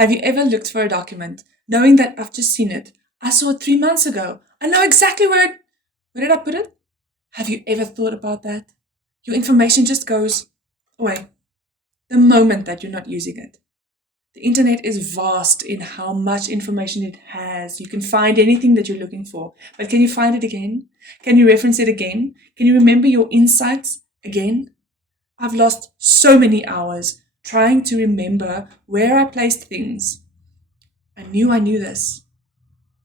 Have you ever looked for a document knowing that I've just seen it? I saw it 3 months ago. I know exactly where did I put it? Have you ever thought about that? Your information just goes away the moment that you're not using it. The internet is vast in how much information it has. You can find anything that you're looking for, but can you find it again? Can you reference it again? Can you remember your insights again? I've lost so many hours trying to remember where I placed things. I knew this.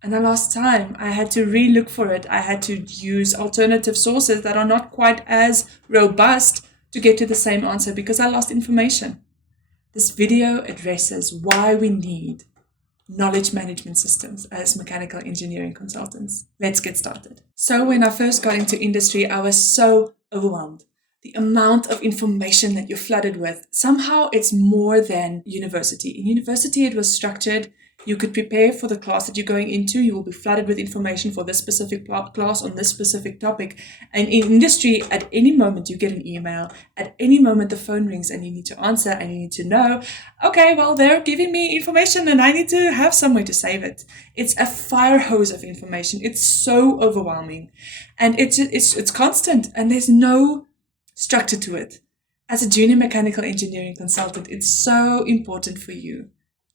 And I lost time. I had to re-look for it. I had to use alternative sources that are not quite as robust to get to the same answer because I lost information. This video addresses why we need knowledge management systems as mechanical engineering consultants. Let's get started. So when I first got into industry, I was so overwhelmed. The amount of information that you're flooded with, somehow it's more than university. In university, it was structured. You could prepare for the class that you're going into. You will be flooded with information for this specific class on this specific topic. And in industry, at any moment, you get an email. At any moment, the phone rings and you need to answer and you need to know, okay, well, they're giving me information and I need to have somewhere to save it. It's a fire hose of information. It's so overwhelming. And it's constant and there's no structure to it. As a junior mechanical engineering consultant, it's so important for you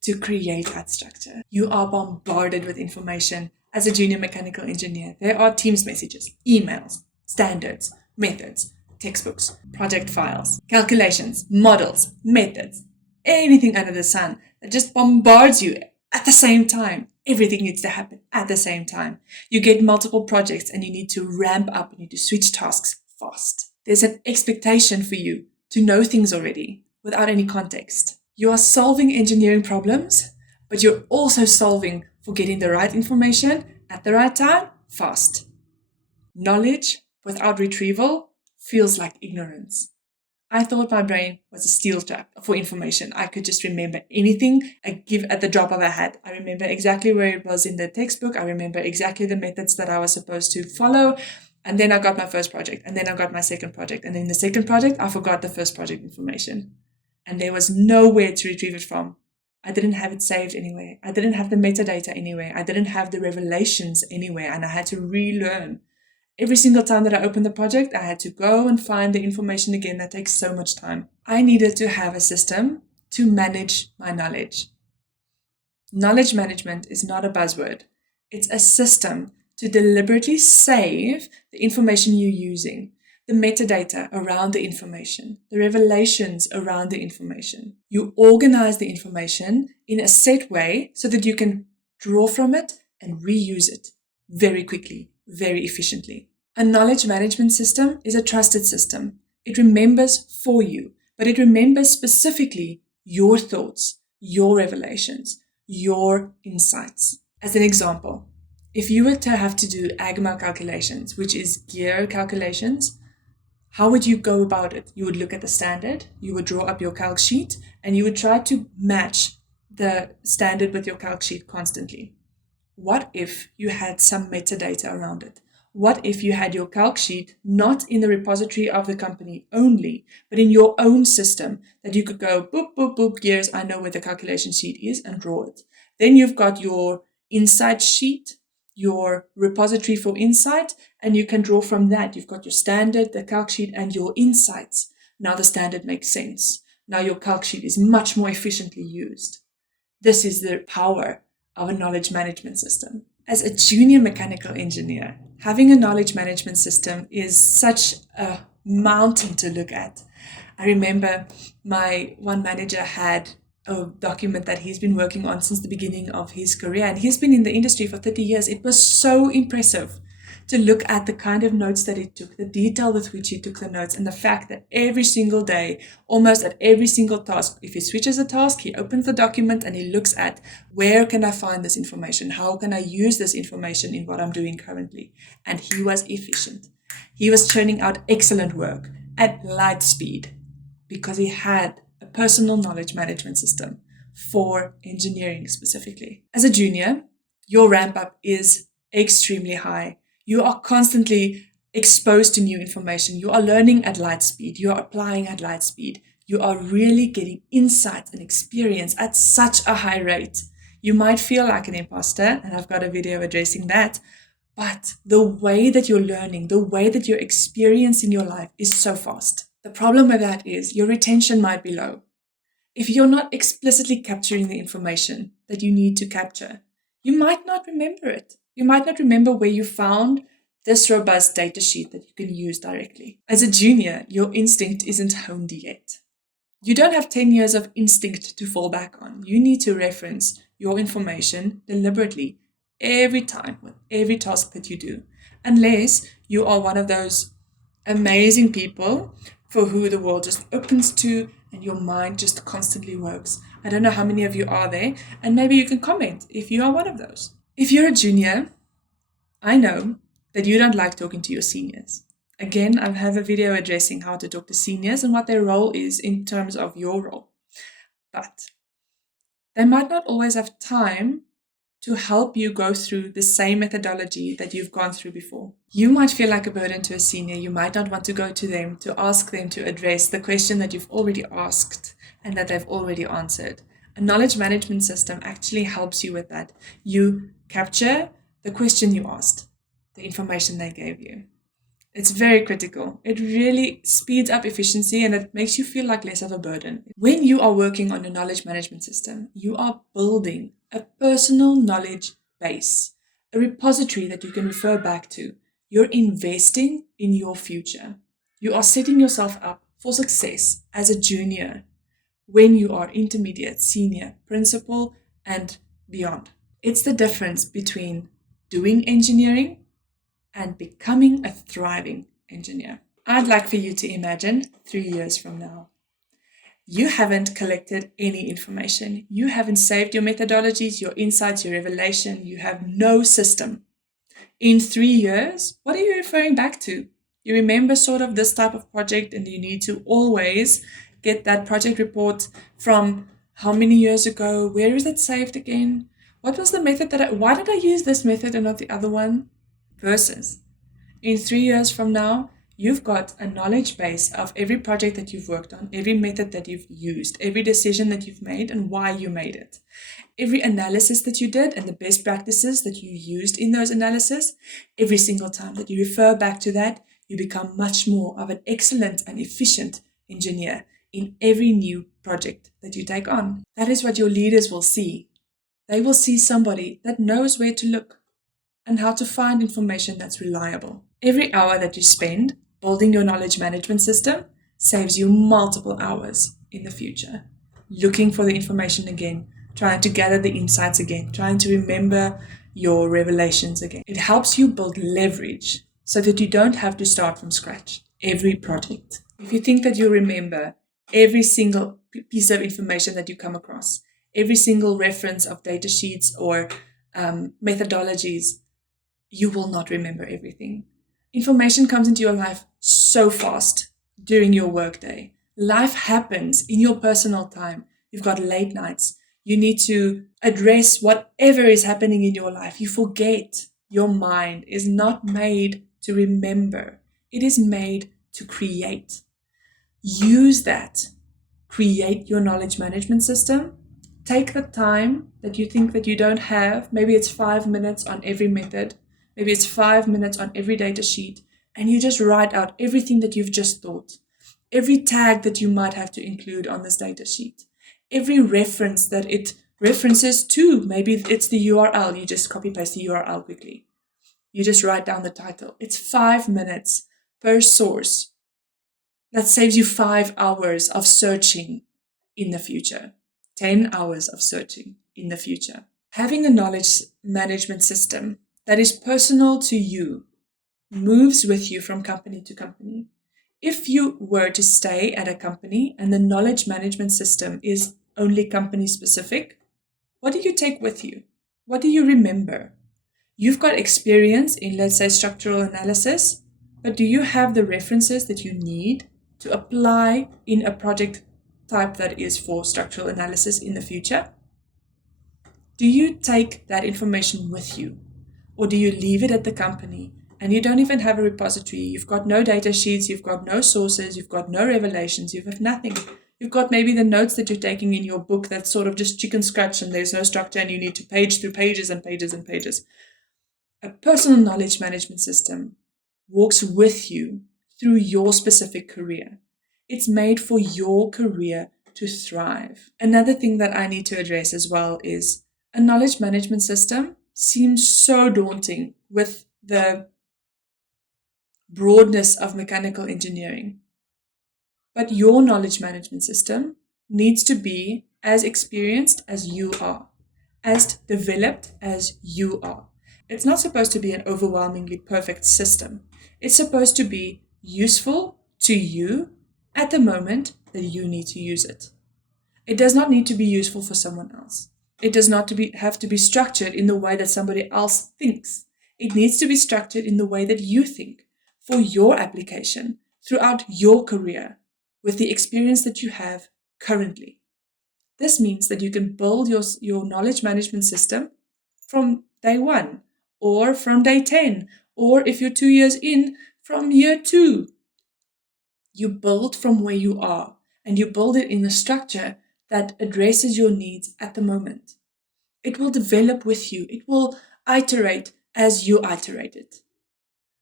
to create that structure. You are bombarded with information as a junior mechanical engineer. There are Teams messages, emails, standards, methods, textbooks, project files, calculations, models, methods, anything under the sun that just bombards you at the same time. Everything needs to happen at the same time. You get multiple projects and you need to ramp up, you need to switch tasks fast. There's an expectation for you to know things already without any context. You are solving engineering problems, but you're also solving for getting the right information at the right time, fast. Knowledge without retrieval feels like ignorance. I thought my brain was a steel trap for information. I could just remember anything I give at the drop of a hat. I remember exactly where it was in the textbook. I remember exactly the methods that I was supposed to follow. And then I got my first project, and then I got my second project. And in the second project, I forgot the first project information. And there was nowhere to retrieve it from. I didn't have it saved anywhere. I didn't have the metadata anywhere. I didn't have the revelations anywhere. And I had to relearn. Every single time that I opened the project, I had to go and find the information again. That takes so much time. I needed to have a system to manage my knowledge. Knowledge management is not a buzzword. It's a system to deliberately save the information you're using, the metadata around the information, the revelations around the information. You organize the information in a set way so that you can draw from it and reuse it very quickly, very efficiently. A knowledge management system is a trusted system. It remembers for you, but it remembers specifically your thoughts, your revelations, your insights. As an example, if you were to have to do AGMA calculations, which is gear calculations, how would you go about it? You would look at the standard, you would draw up your calc sheet, and you would try to match the standard with your calc sheet constantly. What if you had some metadata around it? What if you had your calc sheet not in the repository of the company only, but in your own system that you could go, boop, boop, boop, gears, I know where the calculation sheet is, and draw it. Then you've got your insight sheet, your repository for insight, and you can draw from that. You've got your standard, the calc sheet, and your insights. Now the standard makes sense. Now your calc sheet is much more efficiently used. This is the power of a knowledge management system. As a junior mechanical engineer, having a knowledge management system is such a mountain to look at. I remember my one manager had a document that he's been working on since the beginning of his career, and he's been in the industry for 30 years. It was so impressive to look at the kind of notes that he took, the detail with which he took the notes, and the fact that every single day, almost at every single task, if he switches a task, he opens the document and he looks at where can I find this information? How can I use this information in what I'm doing currently? And he was efficient. He was churning out excellent work at light speed because he had a personal knowledge management system for engineering specifically. As a junior, your ramp up is extremely high. You are constantly exposed to new information. You are learning at light speed. You are applying at light speed. You are really getting insight and experience at such a high rate. You might feel like an imposter, and I've got a video addressing that, but the way that you're learning, the way that you're experiencing your life is so fast. The problem with that is your retention might be low. If you're not explicitly capturing the information that you need to capture, you might not remember it. You might not remember where you found this robust data sheet that you can use directly. As a junior, your instinct isn't honed yet. You don't have 10 years of instinct to fall back on. You need to reference your information deliberately every time with every task that you do, unless you are one of those amazing people for who the world just opens to and your mind just constantly works. I don't know how many of you are there, and maybe you can comment if you are one of those. If you're a junior, I know that you don't like talking to your seniors. Again, I have a video addressing how to talk to seniors and what their role is in terms of your role. But they might not always have time to help you go through the same methodology that you've gone through before. You might feel like a burden to a senior. You might not want to go to them to ask them to address the question that you've already asked and that they've already answered. A knowledge management system actually helps you with that. You capture the question you asked, the information they gave you. It's very critical. It really speeds up efficiency and it makes you feel like less of a burden. When you are working on a knowledge management system, you are building a personal knowledge base, a repository that you can refer back to. You're investing in your future. You are setting yourself up for success as a junior when you are intermediate, senior, principal, and beyond. It's the difference between doing engineering and becoming a thriving engineer. I'd like for you to imagine 3 years from now. You haven't collected any information. You haven't saved your methodologies, your insights, your revelation. You have no system. In 3 years, what are you referring back to? You remember sort of this type of project and you need to always get that project report from how many years ago? Where is it saved again? What was the method why did I use this method and not the other one? Versus in 3 years from now, you've got a knowledge base of every project that you've worked on, every method that you've used, every decision that you've made and why you made it, every analysis that you did and the best practices that you used in those analyses. Every single time that you refer back to that, you become much more of an excellent and efficient engineer in every new project that you take on. That is what your leaders will see. They will see somebody that knows where to look and how to find information that's reliable. Every hour that you spend building your knowledge management system saves you multiple hours in the future. Looking for the information again, trying to gather the insights again, trying to remember your revelations again. It helps you build leverage so that you don't have to start from scratch every project. If you think that you remember every single piece of information that you come across, every single reference of data sheets or methodologies, you will not remember everything. Information comes into your life so fast during your workday. Life happens in your personal time. You've got late nights. You need to address whatever is happening in your life. You forget. Your mind is not made to remember. It is made to create. Use that. Create your knowledge management system. Take the time that you think that you don't have. Maybe it's 5 minutes on every method. Maybe it's 5 minutes on every data sheet, and you just write out everything that you've just thought, every tag that you might have to include on this data sheet, every reference that it references to. Maybe it's the URL. You just copy paste the URL quickly. You just write down the title. It's 5 minutes per source. That saves you 5 hours of searching in the future, 10 hours of searching in the future. Having a knowledge management system that is personal to you moves with you from company to company. If you were to stay at a company and the knowledge management system is only company specific, what do you take with you? What do you remember? You've got experience in, let's say, structural analysis, but do you have the references that you need to apply in a project type that is for structural analysis in the future? Do you take that information with you? Or do you leave it at the company and you don't even have a repository? You've got no data sheets, you've got no sources, you've got no revelations, you have nothing. You've got maybe the notes that you're taking in your book that's sort of just chicken scratch and there's no structure and you need to page through pages and pages and pages. A personal knowledge management system walks with you through your specific career. It's made for your career to thrive. Another thing that I need to address as well is a knowledge management system seems so daunting with the broadness of mechanical engineering. But your knowledge management system needs to be as experienced as you are, as developed as you are. It's not supposed to be an overwhelmingly perfect system. It's supposed to be useful to you at the moment that you need to use it. It does not need to be useful for someone else. It does not have to be structured in the way that somebody else thinks. It needs to be structured in the way that you think for your application throughout your career with the experience that you have currently. This means that you can build your knowledge management system from day 1 or from day 10, or if you're 2 years in, from year 2. You build from where you are and you build it in a structure that addresses your needs at the moment. It will develop with you. It will iterate as you iterate it.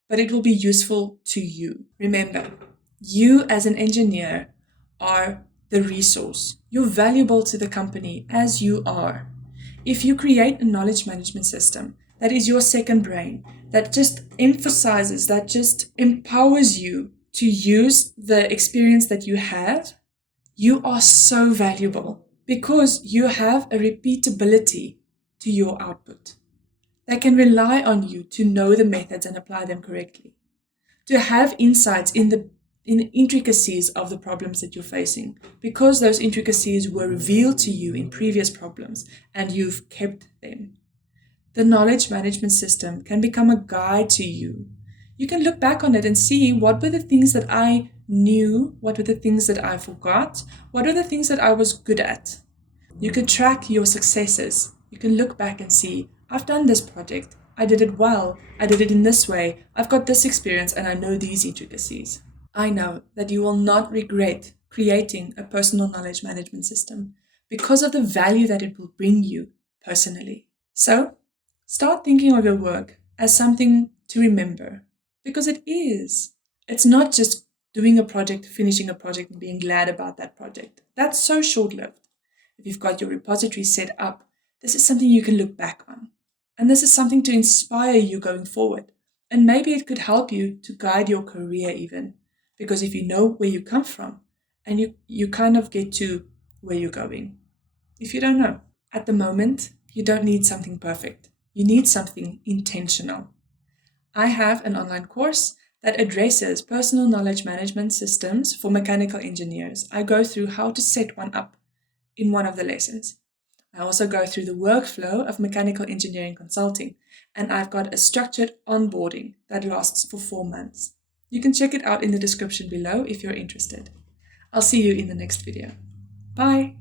But it will be useful to you. Remember, you as an engineer are the resource. You're valuable to the company as you are. If you create a knowledge management system that is your second brain, that just emphasizes, that just empowers you to use the experience that you have, you are so valuable because you have a repeatability to your output. They can rely on you to know the methods and apply them correctly, to have insights in the intricacies of the problems that you're facing, because those intricacies were revealed to you in previous problems and you've kept them. The knowledge management system can become a guide to you. You can look back on it and see what were the things that I knew, what were the things that I forgot, what are the things that I was good at. You can track your successes. You can look back and see, I've done this project, I did it well, I did it in this way, I've got this experience and I know these intricacies. I know that you will not regret creating a personal knowledge management system because of the value that it will bring you personally. So, start thinking of your work as something to remember, because it is. It's not just doing a project, finishing a project, and being glad about that project. That's so short-lived. If you've got your repository set up, this is something you can look back on. And this is something to inspire you going forward. And maybe it could help you to guide your career even. Because if you know where you come from, and you kind of get to where you're going. If you don't know, at the moment, you don't need something perfect. You need something intentional. I have an online course that addresses personal knowledge management systems for mechanical engineers. I go through how to set one up in one of the lessons. I also go through the workflow of mechanical engineering consulting, and I've got a structured onboarding that lasts for 4 months. You can check it out in the description below if you're interested. I'll see you in the next video. Bye!